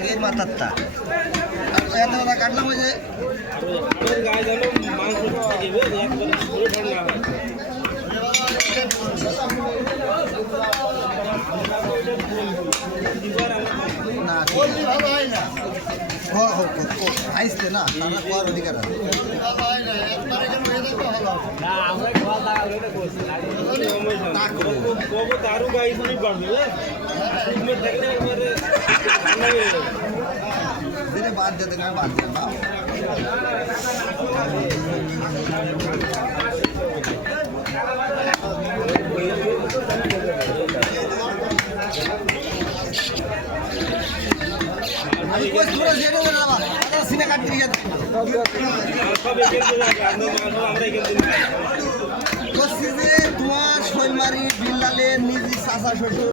লাগে মাথারটা এত কথা কাটলাম ওই যে গায়ে যেন মাংস থাকবে একবারে পুরো ঠান্ডা হয় না ভালো হয় না আইসতে না তারা কোয়ার অধিকার আছে দারু গাই শুনি পারবে থাকলে একবারে ঠান্ডা হয়ে যাবে দিনে বাদ দিতে বাদ দেন না আমি কই দূরে যেতে না বাবা এটা সিনে কাটতে গিয়ে সব এখানে আমরা এখানে তোমার শৈলমারি বিল্লালে নিজে চাচা শ্বশুর